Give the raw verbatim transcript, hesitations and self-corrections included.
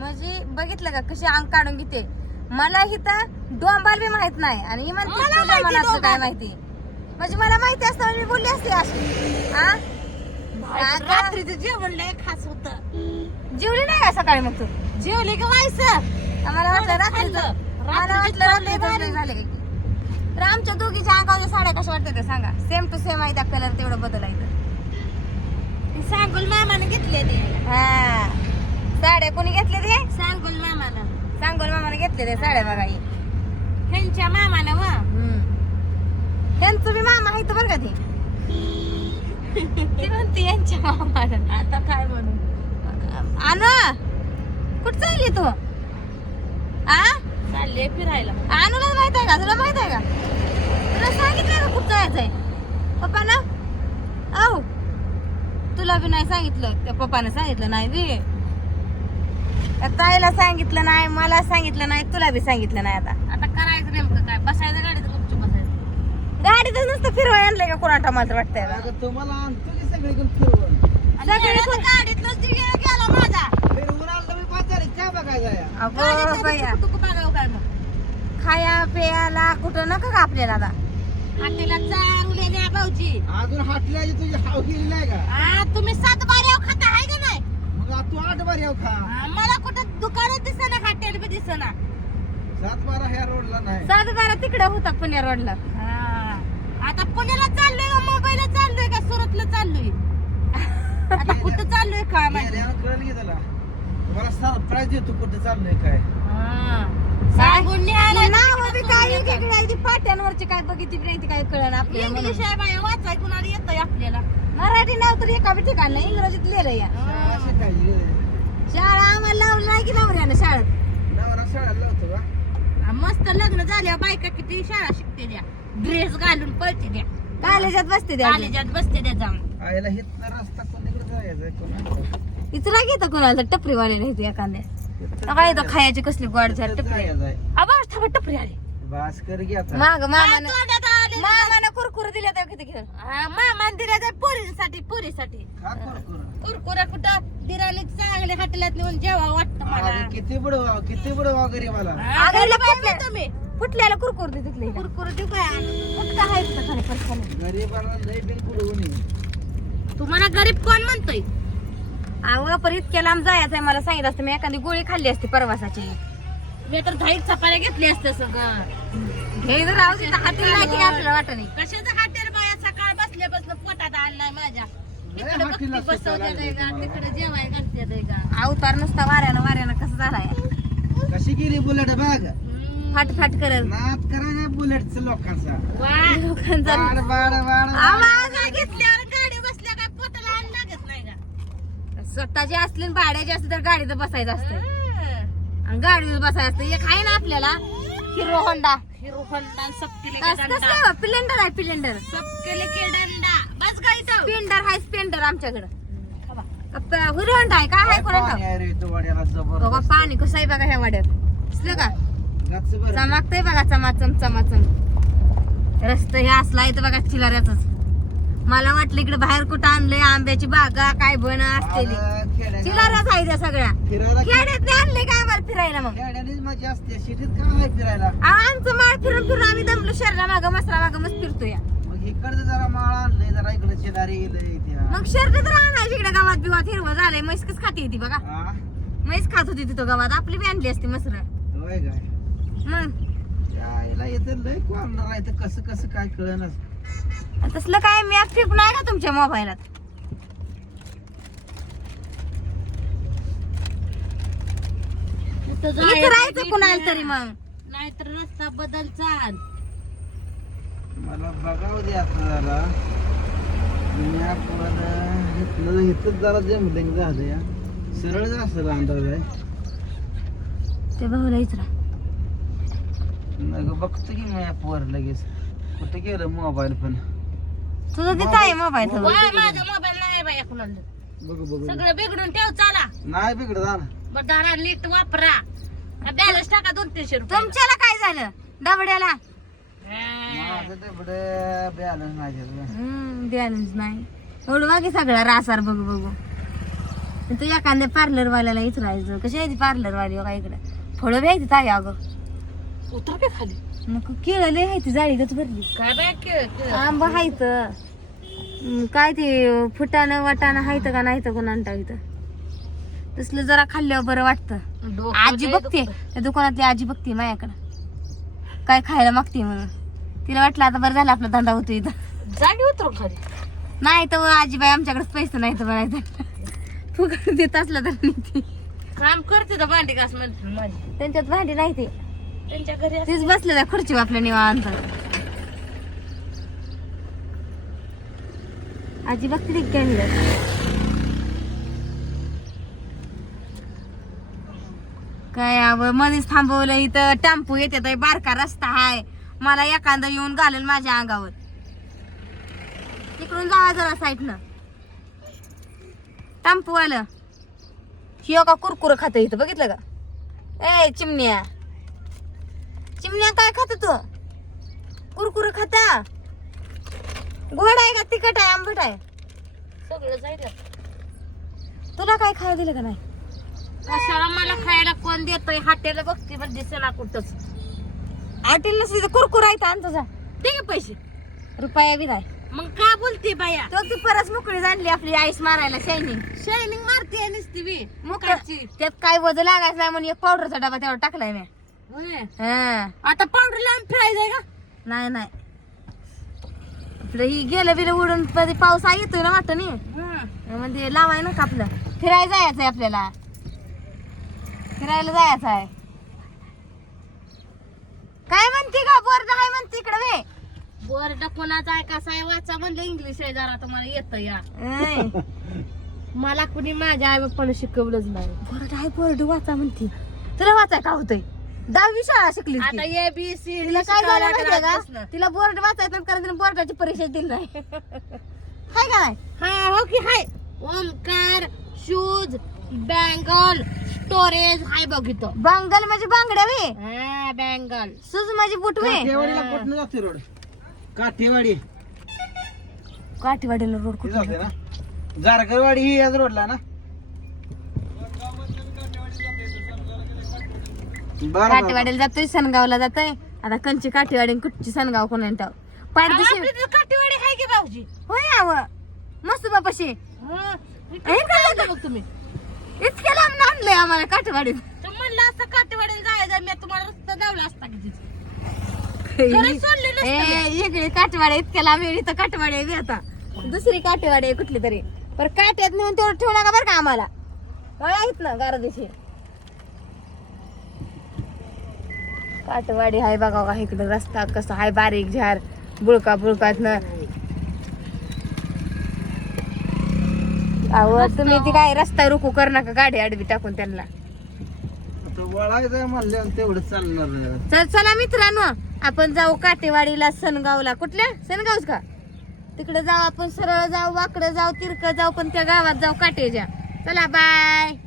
म्हणजे बघितलं का कशी अंग काढून घेते. मला इथं डोंबाल बी माहित नाही आणि इमान तुझ्या मनातलं काय माहिती. म्हणजे मला माहिती असतं मी बोलली असते अशी. हा रात्रीचं जेवण लय खास होत. जेवली नाही का सकाळी मग तू? जेवले का व्हायचं? मला वाटलं रात्रीचं मला वाटलं रात्री झाले की. तर आमच्या दोघीच्या अंगावल्या साड्या कशा वाटतात ते सांगा. सेम टू सेम आहे त्या कलर तेवढं बदलायचं. सांगोल मामाने घेतले ते. हा साड्या कोणी घेतले ते? सांगोल मामानं. सांगोल मामाने घेतले ते साड्या बघा ही. ह्यांच्या मामानं व त्यांचं बी मामा आहे बरं का ते. ती म्हणते यांच्या मामानं. आता काय म्हणू आणू कुठं चालली तू? आ चालले फिरायला. आणूला माहित आहे का? तुला माहित आहे का? तुला सांगितलं का कुठं जायचंय पप्पा ना? औ तुला बी नाही सांगितलं. त्या पप्पानं सांगितलं नाही बी. त्या ताईला सांगितलं नाही, मला सांगितलं नाही, तुला बी सांगितलं नाही. आता आता करायचं नेमकं काय? बसायचं गाडीत गुपचूप बसायचं. गाडीतच नुसतं फिरवाय आणलंय का कोणाला मला वाटतंय का? तुम्हाला आणतो की सगळीकडे फिरवून सगळे गाडीतलं जीव गेला माझा. फिरवून आणलं मी पाच तारीख काय बघायचं या अगं बया तुक बघावं काय मग? खाया पेयाला कुठं नका का आपल्याला आता? हॉटेलात चांगले न्या भाऊजी. अजून हाटल्याची तुझी हाव गेली नाही का? हा, तुम्ही सात बाऱ्याव खाता आहे का नाही? मग आ- तू आठ बार येऊ खा. हा, मला कुठं दुकानात दिसना, हॉटेल बी दिसना. सात बारा ह्या रोडला नाही. सात बारा तिकडे होता पुण्या रोडला. हा. आता पुण्याला चाललोय का मुंबईला चाललोय का सुरतला चाललोय? आता कुठं चाललोय काय माहिती. गेल्यानं कळलं की त्याला तुम्हाला सरप्राईज देतो कुठे चाललंय काय. हा. सांगून न्यायला नाव बी काय वेगळी आहे ती पाट्यांवरची काय बघितली बी नाही ती काय कळलं आपल्याला म्हणून. इंग्लिश आहे बाया, वाचाय कुणाला येतंय आपल्याला. मराठी नाव तर एका बी ठिकाण नाही इंग्रजीत लिहिलं या. शाळा शिकायची रे. शाळा आम्हाला लावलं नाही की नवऱ्यानं शाळेत. नवरा शाळेला लावतो का? हा, मस्त लग्न झाल्या बायका किती शाळा शिकते द्या, ड्रेस घालून पळते द्या, कॉलेजात बसते त्या कॉलेजात बसते द्या जाऊन. आईला हितला रस्ता कोणीकडे जायचा कोणा इथला घेतं कोणाला तर टपरीवाल्याला इथे एखाद्या. काय इथं खायची कसली गोड झाली टपरी. आवाज थांबा टपरी आली. बास कर की आता. माग मामानं तोंडात आले. मामानं कुरकुर दिल्या त्या किती घेऊन. हा, मामान दिल्या त्या पोरीसाठी पोरीसाठी खा कुरकुर. कुरकुरा कुठं दिराने चांगले हॉटेलात नेऊन जेवा वाटतं मला. अरे किती बुडवा किती बुडवा गरीबाला. हा, अगं, घरी फुटल्या. पाहिजे तुम्ही फुटल्याला कुरकुर दे तिथले कुरकुर देऊ काय? फुटका आहे तिथं खाली परत. गरीबाला लय बिन बुडवून तुम्हाला गरीब कोण म्हणतोय? अहो पर इतक्या लांब जायचंय मला सांगितलं असतं मी एखादी गोळी खाल्ली असती परवासाची. मी तर दहाईत चपात्या घेतली असते सगळं. हे जर राहू तिथं हाती नाही की आपल्याला वाटत नाही. कशाचं हॉटेल बाया सकाळ बसल्यापासून पोटात आणलाय माझ्या. इकडे हॉटेलला बघती सुटायला बसवते का लागले तिकडे जेवाय घालते का. अवतार नुसता वाऱ्यानं वाऱ्यानं कसं झालाय. कशी गेली बुलेट बघ. फाट फाट करत नाद करा नाही बुलेटचा लोकांचा. वा. लोकांचा वाड वाड वाड आवाज घेतल्यावर गाडी बसल्या काय पोटाला आण लागत नाही का? स्वतःची असली आणि भाड्याची असली तर गाडीत बसायचं असतं हं. आणि गाडीवर बसायचं असतं. एक आहे ना आपल्याला हिरो होंडा. हिरो होंडा सबके लेके कस- डंडा. कसलं पिलेंडर आहे पिलेंडर. सबके लेके डंडा. बस काय इथं. स्पेंडर आहे स्पेंडर आमच्याकडं. हिरो होंडा आहे काय आहे कोणा पाणी आहे रे तो वाड्याला बघा जबरदस्त. पाणी कसं आहे बघा ह्या वाड्यात. दिसलं का गच्च बरं. चमाकतय बघा चमाचम चमाचम. रस्ता हे असला इथं बघा चिलाऱ्याच. मला वाटलं इकडे बाहेर कुठं आणलंय आंब्याची बागा काय बन असलेली. अरे खेड्या- चिलाऱ्याच आहे त्या सगळ्या. फिरायला खेड्यात आणले काय आम्हाला फिरायला मग. खेड्यानेच मजा असते सिटीत काय आहे फिरायला. अहो, आमचं माळ फिरून फिरून आम्ही दमलो शहराला मागं मसरा मागं मस्त फिरतो या. मग इकडचं जरा माळ आणलंय जरा इकडे शेजारी गेलंय त्या. मग शर्ट तर आणायची इकडे गावात बिवात हिरवं झालंय. म्हैसकच खाती येते बघा. हा? म्हैस खात होती तिथं गावात. आपली बी आणली असती मसर. होय काय मग यायला येतं लय कॉर्नर आहे तर कसं कसं काय कळेनच. तसलं काय मॅप फिप नाही का तुमच्या मोबाईलात. इथं इथं जायचं राहायचं कुणाला तरी मग. नाहीतर रस्ता बदल चाल. मला बघावं दे आता जरा मी आपण इथलं इथंच जरा जमलिंग झालं या सरळ असं अंदाज आहे. ते भाऊला इचरा. नग बघतो की मॅप वर लगेच कुठे गेलं मोबाईल पण. तुझं तिथं आहे मोबाईल मोबाईल. वाय, माझा मोबाईल नाही बाया कुणाला. बघू बघू सगळं बिघडून ठेव चाला. नाही बिघड जा ना. बरं दारा नीट वापरा. बॅलन्स टाका दोन तीनशे रुपये. तुमच्याला काय झालं डबड्याला. माझं तेवढे बॅलन्स नाही त्याचं. हम्म बॅलन्स नाही. एवढं मागे सगळा रासार बघू बघू. तू एखाद्या पार्लर वाल्याला इचरायचं कशी आहे ती पार्लर वाली काय इकडे फळं बी आहे ती ताई अगं उतर काय खाली मग केळं लय आहे ती जाळी गच भरली काय बाय केळ आंब हायत हम्म, काय ते फुटाणं वाटाणं हायत का नाही तर कोण आणता इथं तसलं जरा खाल्ल्यावर बरं वाटतं आजी बघते त्या दुकानातली आजी बघते माझ्याकडं काय खायला मागते म्हणून तिला वाटलं आता बरं झालं आपला धंदा होतो इथं जागी उतर खाली नाही तर आजीबाई आमच्याकडेच पैसे नाही तर म्हणायचं फुकट देत असलं तर नीती काम करते तर भांडी घास म्हणते माझी त्यांच्यात भांडी नाही ते त्यांच्या घरी तेच बसले त्या खुर्ची आपल्या निवांत आजी बघते ते कॅमेऱ्यात काय आवं मध्येच थांबवलं इथं टेम्पो येते बारका रस्ता हाय मला एखादा येऊन घालेल माझ्या अंगावर तिकडून जावा जरा साईडनं टेम्पो आलं हियो का कुरकुर खात इथं बघितलं का ए चिमण्या चिमण्या काय खात तू कुरकुर खाता गोड आहे का तिखट आहे आंबट आहे सगळं जायचं तुला काय खायला दिलं का नाही कशाला मला खायला कोण देतोय हाटेला बघते पण दिसेना कुठंच आटील नसली तर कुरकुर आहे तर आण तुझा दे गे पैसे रुपया बी नाही मग का बोलते बाया तो ती परत मोकळी आणली आपली आईस मारायला शायनिंग शायनिंग मारते नुसती बी मोकळी त्यात काय वजन लागायचं नाही म्हणून एक पावडरचा डबा त्यावर टाकलाय मी होय. हा आता पावडर लावून फिरायचं आहे का नाही नाही आपलं ही गेलं बिलं उडून कधी पाऊस आहे येतोय ना वाटत नाही म्हणजे लावाय ना का आपलं फिरायला जायचं आहे आपल्याला फिरायला जायचं आहे काय म्हणते का बोर्ड आहे म्हणते इकडे वे बोर्ड कोणाचा आहे कसा आहे वाचा म्हणलं इंग्लिश आहे जरा तुम्हाला येतं या ऐ, मला कुणी माझ्या आई बाप्पानं शिकवलंच नाही बोर्ड आहे बोर्ड वाचा म्हणते तुला वाचाय का होतंय दहावी शाळा शिकली आता ए बी सी तिला काय झालं माहितीये का तिला बोर्ड वाचायचं कारण तिने बोर्डाची परीक्षा दिली नाही हाय का नाही हा हो की hi Omkar shoes bangle storage hi बघ इथं बांगल म्हणजे बांगड्या वे हा बँगल सुज माझी बुट वे काठेवाडीला कुठनं जाते रोड काठेवाडी काठीवाडीला रोड हे कुठे जाते ना जारकरवाडी ही याच रोडला ना बरं काठीवाडीला जातोय सनगावला जातोय आता कंची काठीवाडी आणि कुठची सनगाव कोण आहे पाडदिशी काठीवाडी हाय की भाऊजी होय आव मस्त बापाशी हा, इथं हे काय काय बघ तुम्ही इतक्या लांब आणलंय आम्हाला काठीवाडीत तर म्हणलं असतं काठीवाडीला जायचं मी तुम्हाला रस्ता दावला असता की तिथे घरी सोडले नसतं मी. ए, इकडे काठीवाडी इतक्या लांब आहे, इथं काठीवाडी आहे बी आता दुसरी काठीवाडी आहे कुठली तरी पर काट्यात नेऊन तेवढं ठेवू नका बरं का आम्हाला आहेत ना गारदिशी काठवाडी हाय बघा का इकडे रस्ता कसा हाय बारीक झार बुळका बुळकात ना अहो तुम्ही ती काय रस्ता रुकू कर नका गाडी आडवी टाकून त्यांना आता वळायचं म्हणलं तेवढं चालणार चल चला मित्रांनो आपण जाऊ काटेवाडीला सनगावला कुठल्या सनगावच का तिकडे जाऊ आपण सरळ जाऊ वाकडं जाऊ तिरकं जाऊ पण त्या गावात जाऊ काटेच्या चला बाय